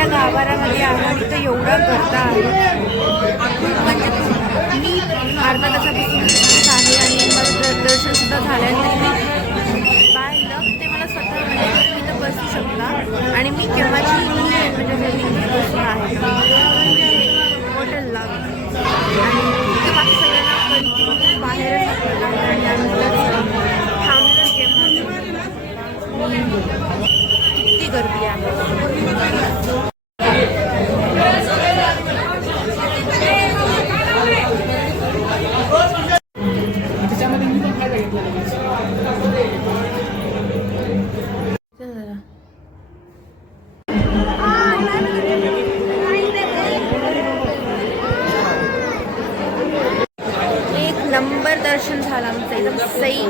आपल्या गाभाऱ्यामध्ये आम्हाला इथं एवढा करता आहे म्हणजे मी अर्धा तासापासून आहे आणि मला दर्शन सुद्धा झाल्यानंतर मी बाय लक ते मला स्वतः म्हणजे मी तर बसू शकला आणि मी केव्हाची म्हणजे बसून आहे वॉटर लक आणि ते बाकी सगळ्यांना बाहेरच आपल्याला आणि आम्ही थांबलं केव्हा किती गर्दी आहे. नंबर दर्शन झालं आमचं एकदम सही.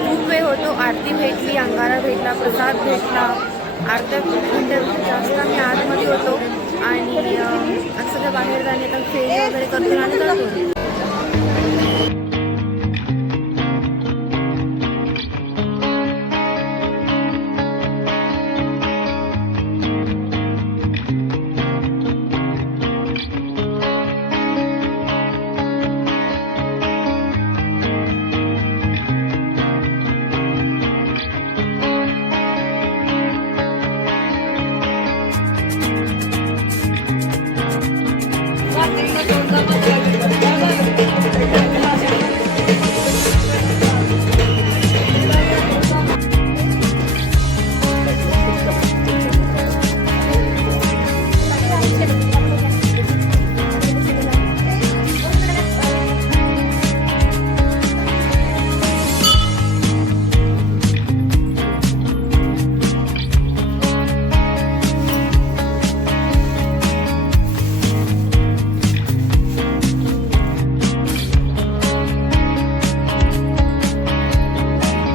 खूप वेळ होतो. आरती भेटली, अंगारा भेटला, प्रसाद भेटला. अर्ध्या घंट्यापेक्षा जास्त आम्ही आतमध्ये होतो आणि असं सगळं बाहेर जाणे तर फेरी वगैरे करतो आणि जातो.